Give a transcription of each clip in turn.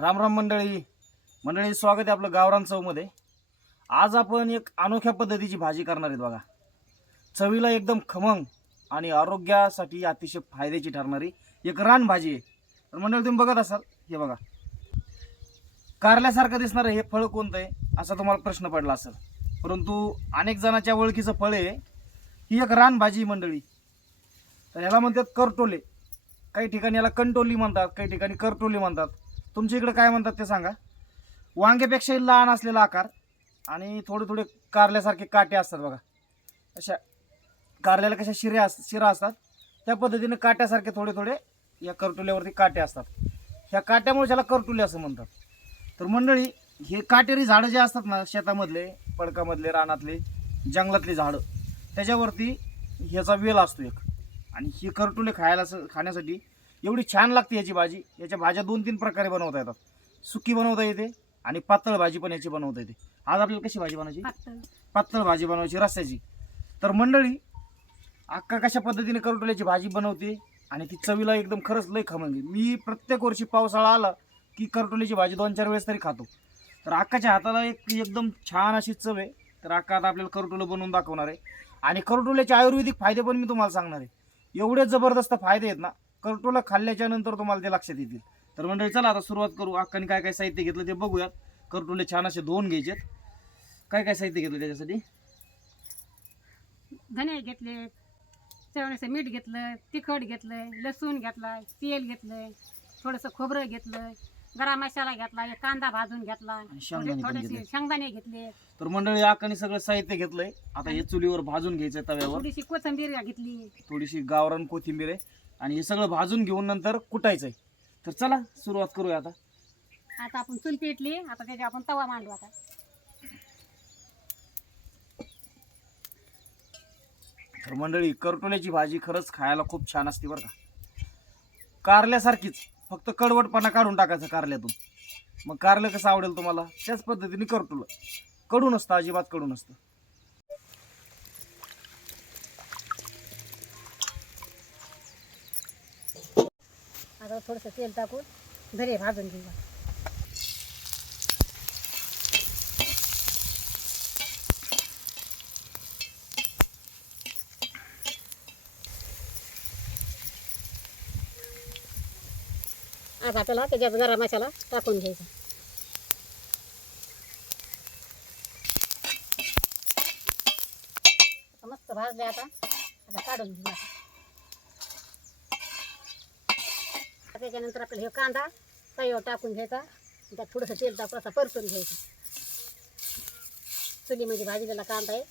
राम राम मंडळी. मंडळी स्वागत आहे आपलं गावरान चवमध्ये आज आपण एक अनोख्या पद्धतीची भाजी करणार आहेत बघा. चवीला एकदम खमंग आणि आरोग्यासाठी अतिशय फायद्याची ठरणारी एक रान भाजी आहे. तर मंडळी तुम्ही बघत असाल हे बघा. कारल्यासारखं दिसणारं हे फळ कोणतं आहे असा तुम्हाला प्रश्न पडला असेल. परंतु अनेक जणांच्या ओळखीचं फळ आहे ही एक रान भाजी मंडळी. तर ह्याला म्हणतात करटोले. काही ठिकाणी याला कंटोली म्हणतात काही ठिकाणी करटोली म्हणतात. तुमच्या इकडे काय म्हणतात ते सांगा. वांग्यापेक्षाही लहान असलेला आकार आणि थोडे थोडे कारल्यासारखे काटे असतात बघा. अशा कारल्याला कशा शिऱ्या अस शिरा असतात. त्या पद्धतीने काट्यासारखे थोडे थोडे या करटुल्यावरती काटे असतात. ह्या काट्यामुळे त्याला करटुले असं म्हणतात. तर मंडळी हे काटेरी झाडं जे असतात ना शेतामधले पडकामधले रानातले जंगलातले झाडं त्याच्यावरती ह्याचा वेल असतो एक. आणि ही करटुले खायला खाण्यासाठी एवढी छान लागते याची भाजी. याच्या भाज्या दोन तीन प्रकारे बनवता येतात. सुकी बनवता येते आणि पातळ भाजी पण याची बनवता येते. आज आपल्याला कशी भाजी बनवायची पातळ. भाजी बनवायची रस्स्याची. तर मंडळी अक्का कशा पद्धतीने करटोल्याची भाजी बनवते आणि ती चवीला एकदम खरंच लय खमंग. मी प्रत्येक वर्षी पावसाळा आला की करटोल्याची भाजी दोन चार वेळेस तरी खातो. तर अक्काच्या हाताला एक एकदम छान अशी चव आहे. तर अक्का आता आपल्याला करटोलं बनवून दाखवणार आहे. आणि करटोल्याचे आयुर्वेदिक फायदे पण मी तुम्हाला सांगणार आहे. एवढे जबरदस्त फायदे आहेत ना करटोला खाल्ल्याच्या नंतर तुम्हाला ते लक्षात येतील. तर मंडळी चला आता सुरुवात करू. अक्काने काय काय साहित्य घेतलं ते बघूयात. करटोले छान असे धुवून घ्यायचेत. काय काय साहित्य घेतलं त्याच्यासाठी? धने घेतले चवण्याचं मीठ घेतलं तिखट घेतलंय लसूण घेतलाय तेल घेतलंय थोडंसं खोबरं घेतलं गरम मसाला घेतला एक कांदा भाजून घेतला आणि शेंगदाणे पण थोडेसे घेतले. शेंगदाणे घेतले. तर मंडळी आकाने सगळं साहित्य घेतलंय. आता हे चुलीवर भाजून घ्यायचं तव्यावर. थोडीशी कोथिंबीर घेतली. थोडीशी गावरान कोथिंबीर आहे. आणि हे सगळं भाजून घेऊन नंतर कुटायचंय. तर चला सुरुवात करूया आता. आता आपण चूल पेटली आता त्याच्या आपण तवा मांडू आता. तर मंडळी करटोल्याची भाजी खरंच खायला खूप छान असते बरं का. कारल्यासारखीच फक्त कडवटपणा काढून टाकायचं कारल्यातून. मग कारलं कसं आवडेल तुम्हाला? त्याच पद्धतीने करटोलं. कडू नसतं अजिबात कडू नसतं. आता थोडंसं तेल टाकून धरे भाजून घेऊ आता आपल्याला त्याच्यात गरम मसाला टाकून घ्यायचा. मस्त भाजले आता. आता काढून घेऊ आता. आता त्याच्यानंतर आपल्याला हे कांदा तव्यावर टाकून घ्यायचा. त्यात थोडंसं तेल टाकून असा परतून घ्यायचा. चुलीमध्ये भाजलेला कांदा आहे.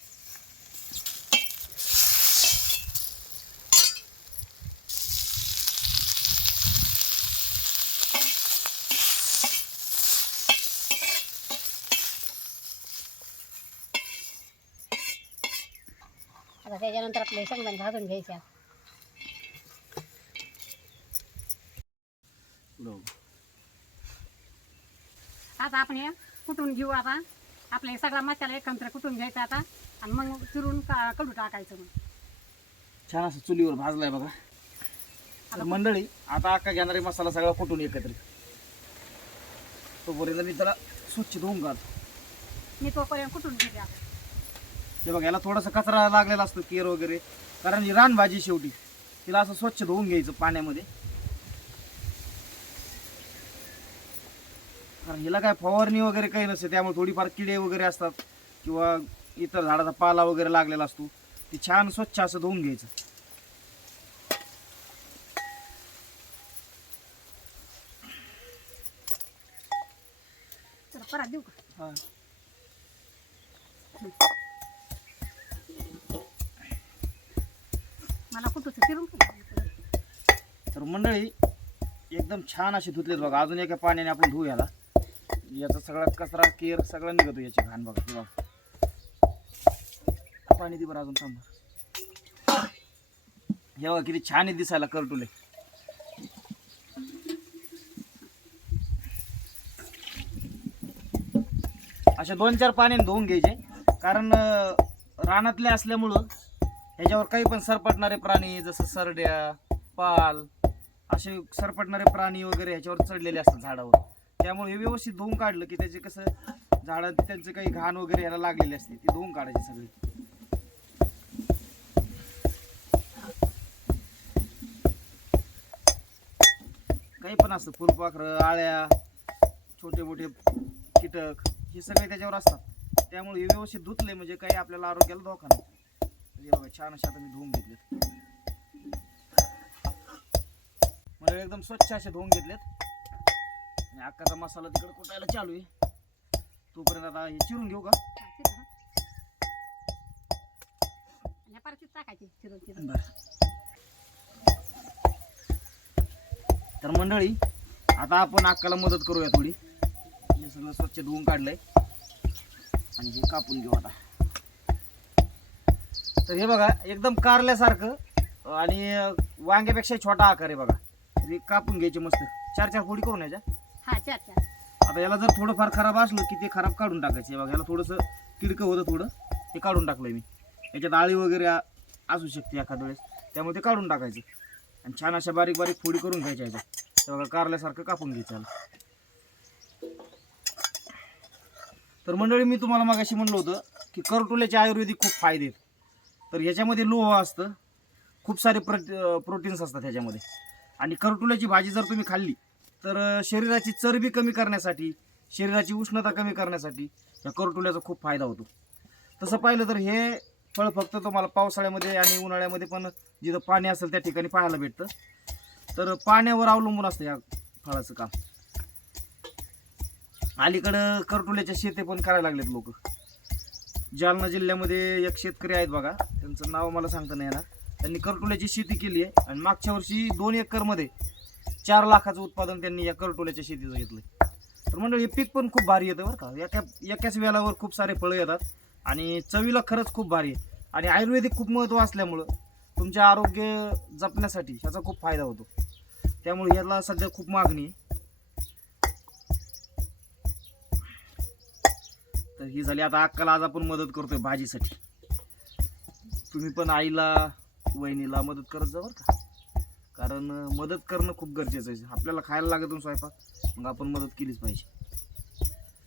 आता त्याच्यानंतर आपले शेंगदाणे भाजून घ्यायच्या आता आपण हे कुटून घेऊ आता? आपला हे सगळा मसाला एकत्र कुटून घ्यायचा आता? आणि मग चिरून कडू टाकायचं मग. छान असं चुलीवर भाजलाय बघा. तर मंडळी आता अक्का घेणारे मसाला सगळा कुठून एकत्रित? तोपर्यंत मी त्याला स्वच्छ धुवून काढतो. मी तोपर्यंत कुटून घेते आता. हे बघा याला थोडासा कचरा लागलेला असतो केर वगैरे. कारण ही रानभाजी शेवटी तिला असं स्वच्छ धुवून घ्यायचं पाण्यामध्ये. कारण हिला काय फवारणी वगैरे काही नसते त्यामुळे थोडीफार किडे वगैरे असतात किंवा इतर झाडाचा पाला वगैरे लागलेला असतो ती छान स्वच्छ असं धुवून घ्यायचं परत देऊ का हा. मला? तर मंडळी एकदम छान अशी धुतलेत बघा अजून एका पाण्याने आपण धुऊ याला याचा सगळा कचरा केर सगळा निघतो याची घाण बघा किंवा पाणी दे बरं अजून थांबा. हे बघा किती छान आहे दिसायला करटुले. अशा दोन चार पाण्याने धुवून घ्यायचे. कारण रानातले असल्यामुळं ह्याच्यावर काही पण सरपटणारे प्राणी जसं सरड्या पाल असे सरपटणारे प्राणी वगैरे ह्याच्यावर चढलेले असतात झाडावर. त्यामुळे हे व्यवस्थित धुवून काढलं की त्याचे कसं झाडं त्यांचं काही घाण वगैरे याला लागलेली असते. ती धुवून काढायची सगळी. काही पण असतं. फुलपाखरं आळ्या छोटे मोठे कीटक हे सगळे त्याच्यावर असतात. त्यामुळे हे व्यवस्थित धुतले म्हणजे काही आपल्याला आरोग्याला धोका नाही. बघा छान अशा आता मी धुवून घेतलेत. म्हणजे एकदम स्वच्छ असे धुवून घेतलेत. आणि अक्काचा मसाला तिकडे कुटायला चालू आहे. तोपर्यंत आता हे चिरून घेऊ का? चिरून, चिरून. तर मंडळी आता आपण अक्काला मदत करूया थोडी. हे सगळं स्वच्छ धुवून काढलंय. आणि हे कापून घेऊ आता. तर हे बघा एकदम कारल्यासारखं आणि वांग्यापेक्षा छोटा आकार आहे बघा. हे कापून घ्यायचे मस्त. चार चार फोडी करून यायच्या हा चार चार. आता याला जर थोडंफार खराब असलं की ते खराब काढून टाकायचे. हे बघा याला थोडंसं किडकं होतं थोडं. ते काढून टाकलंय मी. याच्यात आळी वगैरे असू शकते एखाद्या वेळेस. त्यामुळे ते काढून टाकायचे. आणि छान अशा बारीक बारीक फोडी करून घ्यायच्या याच्यात बघा कारल्यासारखं कापून घ्यायचं तर मंडळी मी तुम्हाला मागाशी म्हणलं होतं की करटोल्याचे आयुर्वेदिक खूप फायदे आहेत. तर ह्याच्यामध्ये लोह असतं. खूप सारे प्र प्रोटीन्स असतात ह्याच्यामध्ये. आणि करटोल्याची भाजी जर तुम्ही खाल्ली तर शरीराची चरबी कमी करण्यासाठी शरीराची उष्णता कमी करण्यासाठी या करटोल्याचा खूप फायदा होतो. तसं पाहिलं तर हे फळ फक्त तुम्हाला पावसाळ्यामध्ये आणि उन्हाळ्यामध्ये पण जिथं पाणी असेल त्या ठिकाणी पाहायला भेटतं. तर पाण्यावर अवलंबून असतं या फळाचं काम. अलीकडं करटोल्याच्या शेती पण करायला लागलेत लोक. जालना जिल्ह्यामध्ये एक शेतकरी आहेत बघा त्यांचं नाव मला सांगता नाही येणार. त्यांनी करटोल्याची शेती केली आहे आणि मागच्या वर्षी दोन एकरमध्ये चार लाखाचं उत्पादन त्यांनी या करटोल्याच्या शेतीचं घेतलं तर मंडळी हे पीक पण खूप भारी येतं बरं का. एका एकाच वेळावर खूप सारे फळं येतात आणि चवीला खरंच खूप भारी आहे. आणि आयुर्वेदिक खूप महत्त्व असल्यामुळं तुमचे आरोग्य जपण्यासाठी ह्याचा खूप फायदा होतो. त्यामुळे ह्याला सध्या खूप मागणी आहे. तर ही झाली आता अक्काला आज आपण मदत करतोय भाजीसाठी. तुम्ही पण आईला वहिनीला मदत करत जा बरं का. कारण मदत करणं खूप गरजेचं आहे. आपल्याला खायला लागत स्वयंपाक मग आपण मदत केलीच पाहिजे.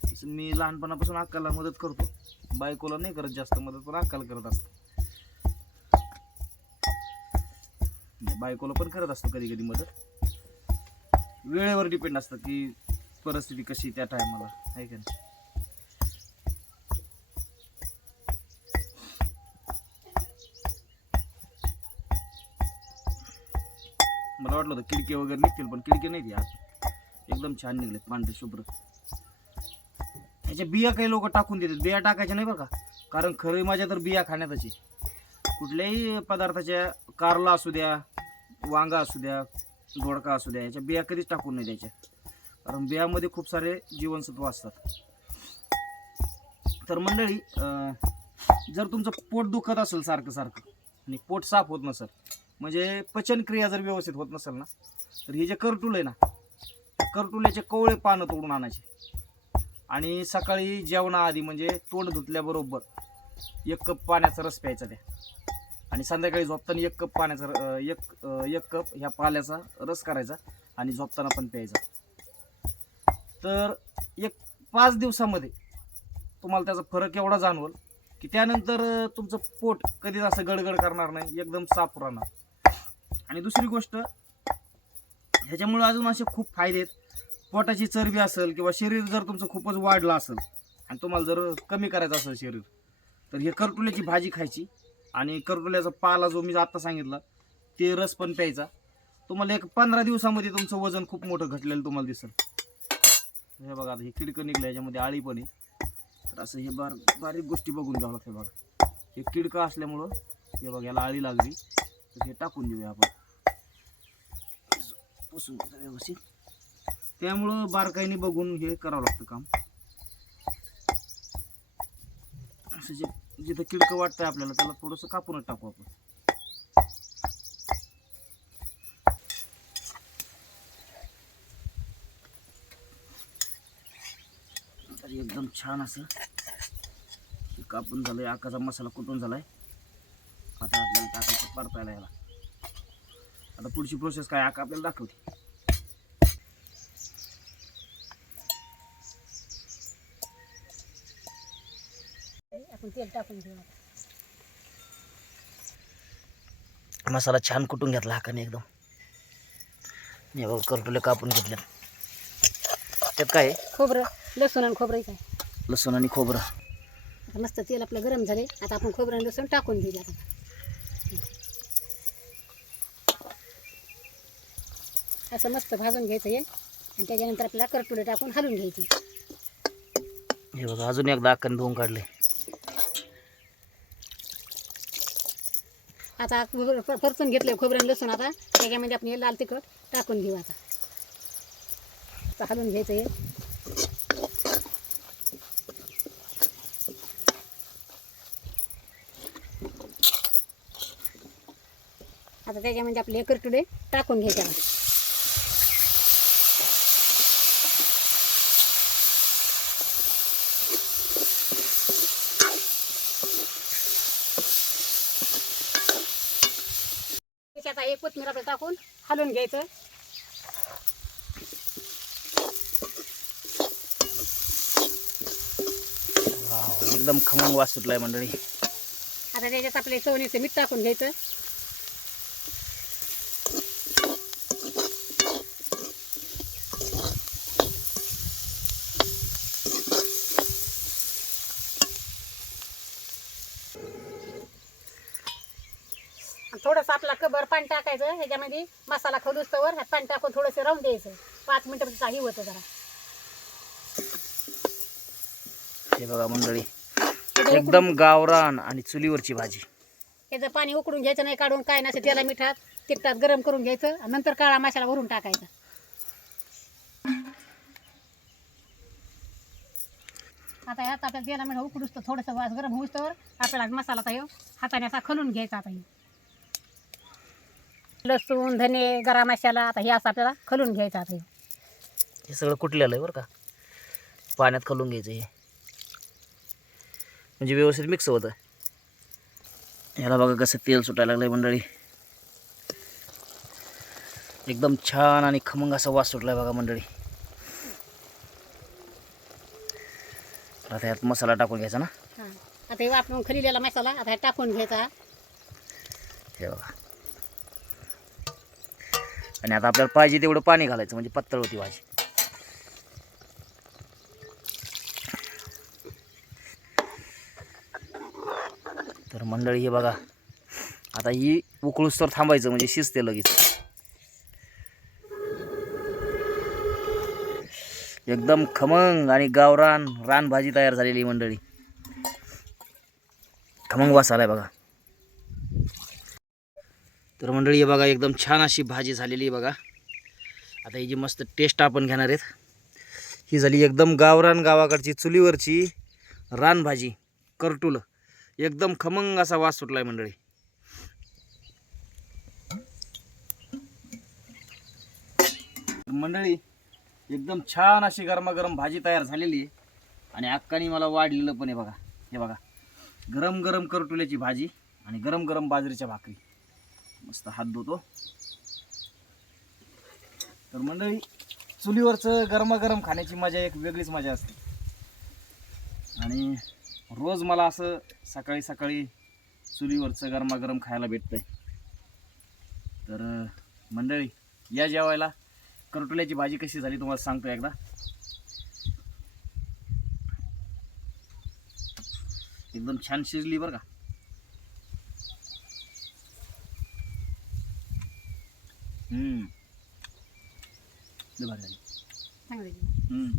तसं मी लहानपणापासून अक्काला मदत करतो. बायकोला नाही करत जास्त मदत पण अक्काला करत असतो. बायकोला पण करत असतो कधी कधी मदत. वेळेवर डिपेंड असतं की परिस्थिती कशी त्या टायमाला आहे का नाही? मला वाटलं होतं किडके वगैरे निघतील पण किडके नाही आज. एकदम छान निघलेत पांढरे शुभ्र. त्याच्या बिया काही लोक टाकून देतात. बिया टाकायच्या नाही बरं का? कारण खरी माझ्या तर बिया खाण्यातच कुठल्याही पदार्थाच्या कारला असू द्या वांगा असू द्या दोडका असू द्या याच्या बिया कधीच टाकून नाही द्यायच्या. कारण बियामध्ये खूप सारे जीवनसत्व असतात. तर मंडळी जर तुमचं पोट दुखत असेल सारखं सारखं आणि पोट साफ होत नसेल म्हणजे पचनक्रिया जर व्यवस्थित होत नसेल ना तर हे जे कर्टुल आहे ना करटुल्याचे कवळे पानं तोडून आणायचे. आणि सकाळी जेवणाआधी म्हणजे तोंड धुतल्याबरोबर एक कप पाण्याचा रस प्यायचा त्या. आणि संध्याकाळी झोपताना एक कप पाण्याचा एक एक कप ह्या पाल्याचा रस करायचा आणि झोपताना पण प्यायचा. तर एक पाच दिवसामध्ये तुम्हाला त्याचा फरक एवढा जाणवल की त्यानंतर तुमचं पोट कधीच असं गडगड करणार नाही एकदम साफ राहणार. आणि दुसरी गोष्ट ह्याच्यामुळे अजून असे खूप फायदे आहेत. पोटाची चरबी असेल किंवा शरीर जर तुमचं खूपच वाढलं असेल आणि तुम्हाला जर कमी करायचं असेल शरीर तर हे करटुल्याची भाजी खायची आणि करटुल्याचा पाला जो मी आत्ता सांगितला ते रस पण प्यायचा. तुम्हाला एक पंधरा दिवसामध्ये तुमचं वजन खूप मोठं घटलेलं तुम्हाला दिसेल. हे बघा आता हे किडकं निघलं याच्यामध्ये आळी पण आहे. तर असं हे बार बारीक गोष्टी बघून घ्यावं लागतं बघा. हे किडकं असल्यामुळं हे बघा याला आळी लागली. तर हे टाकून देऊया आपण. पुसून घ्यायचं व्यवस्थित. त्यामुळं बारकाईने बघून हे करावं लागतं काम. असं जे जिथं किडकं वाटतंय आपल्याला त्याला थोडंसं कापूनच टाकू आपण. तर एकदम छान असं कापून झालंय. आकाचा मसाला कुटून झालाय. आता आपल्याला टाकायचं परतायला याला. आता पुढची प्रोसेस काय आका आपल्याला दाखवते. मसाला छान कुटून घेतला हाकाने एकदम. हे करटुले कापून घेतले त्यात काय? आहे? खोबरं लसूण आणि खोबरं काय लसूण आणि खोबरं. मस्त तेल आपलं गरम झाले आता आपण खोबरं आणि लसूण टाकून दिले आता. असं मस्त भाजून घ्यायचं हे. आणि त्याच्यानंतर आपल्याला करटुले टाकून हलवून घ्यायची. हे बघा अजून एकदा अक्काने धुवून काढले. आता परतून घेतलं खोबरं लसूण आता. त्याच्यामध्ये आपण हे लाल तिखट टाकून घेऊ आता. आता हलवून घ्यायचं हे. आता त्याच्यामध्ये आपले करटुले टाकून घ्यायचे कोथमीर आपलं टाकून हलवून घ्यायचं. एकदम खमंग वास सुटलाय मंडळी. आता त्याच्यात आपले चवणीचं मीठ टाकून घ्यायचं आणि कबर पाणी टाकायचं ह्याच्यामध्ये मसाला खलुस्तवर ह्यात पाणी टाकून थोडंसं राहून द्यायचं. पाच मिनटं काही होतं जरा. हे बघा मंडळी एकदम गावरान आणि चुलीवरची भाजी. त्याचं पाणी उकडून घ्यायचं नाही काढून काय नसेल त्याला मिठात तिखटात गरम करून घ्यायचं आणि नंतर काळा मसाला भरून टाकायचा. आता यात आपल्याला तेला मिठा उकडूस तर थोडंसं वास गरम होऊस तर आपल्याला मसाला ह्यो हाताने असा खलून घ्यायचा आता. लसूण धने गरम मसाला आता हे असं आपल्याला खलून घ्यायचं आता. हे. सगळं कुठलेलं आहे बरं का? पाण्यात खालून घ्यायचं हे. म्हणजे व्यवस्थित मिक्स होतं. याला बघा कसं तेल सुटायला लागलंय मंडळी. एकदम छान आणि खमंग असा वास सुटलाय बघा मंडळी. आता यात मसाला टाकून घ्यायचा ना? हा. आता हे आपण खलिलेला मसाला आता हे टाकून घ्यायचा. हे बघा. आणि आता आपल्याला पाहिजे तेवढं पाणी घालायचं म्हणजे पातळ होती भाजी. तर मंडळी हे बघा. आता ही उकळूस तर थांबायचं म्हणजे शिजते लगेच. एकदम खमंग आणि गावरान रानभाजी तयार झालेली आहे मंडळी. खमंग वास आलाय बघा. तर मंडळी हे बघा एकदम छान अशी भाजी झालेली आहे बघा. आता ही जी मस्त टेस्ट आपण घेणार आहेत ही झाली एकदम गावरान गावाकडची चुलीवरची रानभाजी करटुलं. एकदम खमंग असा वास सुटलाय मंडळी. मंडळी एकदम छान अशी गरमागरम भाजी तयार झालेली आहे आणि अक्कानी मला वाढलेलं पण आहे बघा. हे बघा गरम गरम करटुल्याची भाजी आणि गरम गरम बाजरीच्या भाकरी. मस्त हात धुतो. तर मंडळी चुलीवरचं गरमागरम खाण्याची मजा एक वेगळीच मजा असते. आणि रोज मला असं सकाळी सकाळी चुलीवरचं गरमागरम खायला भेटतंय. तर मंडळी या जेवायला करटुल्याची भाजी कशी झाली तुम्हाला सांगतो एकदा. एकदम छान शिजली बरं का. लय भारी झाली. चांगलं आहे. हम्म.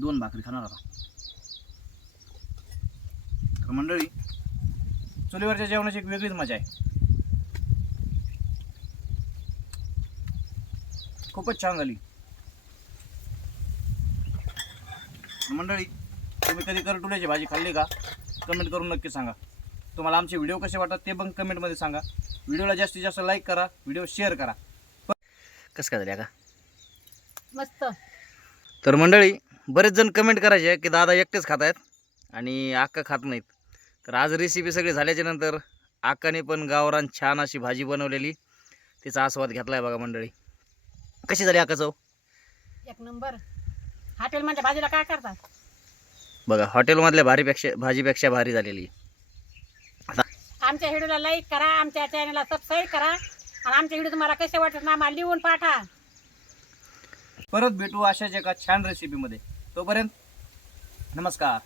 दोन भाकरी खाणार आता. तर मंडळी चुलीवरच्या जेवणाची एक वेगळीच मजा आहे. खूपच छान झाली. मंडळी तुम्ही कधी करटुल्याची भाजी खाल्ली का? कमेंट करून नक्की सांगा. तुम्हाला आमचे व्हिडिओ कसे वाटतात ते पण कमेंटमध्ये सांगा. व्हिडिओला जास्तीत जास्त लाईक करा व्हिडिओ शेअर करा. कसं काय झाली का? मस्त. तर मंडळी बरेच जण कमेंट करायचे की दादा एकटेच खात आहेत आणि आक्का खात नाहीत. तर आज रेसिपी सगळी झाल्याच्यानंतर आक्काने पण गावरान छान अशी भाजी बनवलेली. तिचा आस्वाद घेतला आहे बघा मंडळी. कशी झाली आका चव? एक नंबर. हॉटेलमध्ये भाजीला काय करतात? बघा हॉटेलमधल्या भारीपेक्षा भाजीपेक्षा भारी झालेली. आमच्या व्हिडिओला लाईक करा आमच्या चॅनलला सबस्क्राईब करा. आणि आमचे व्हिडिओ तुम्हाला कसे वाटत ना आम्हाला लिहून पाठवा. परत भेटू अशाच एका छान रेसिपीमध्ये तोपर्यंत नमस्कार.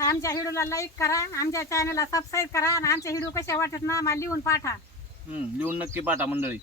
आमच्या व्हिडिओला लाईक करा आमच्या चॅनलला सबस्क्राईब करा. आणि आमचे व्हिडिओ कसे वाटत ना आम्हाला लिहून हम्म, लिहून नक्की पाठा मंडळी.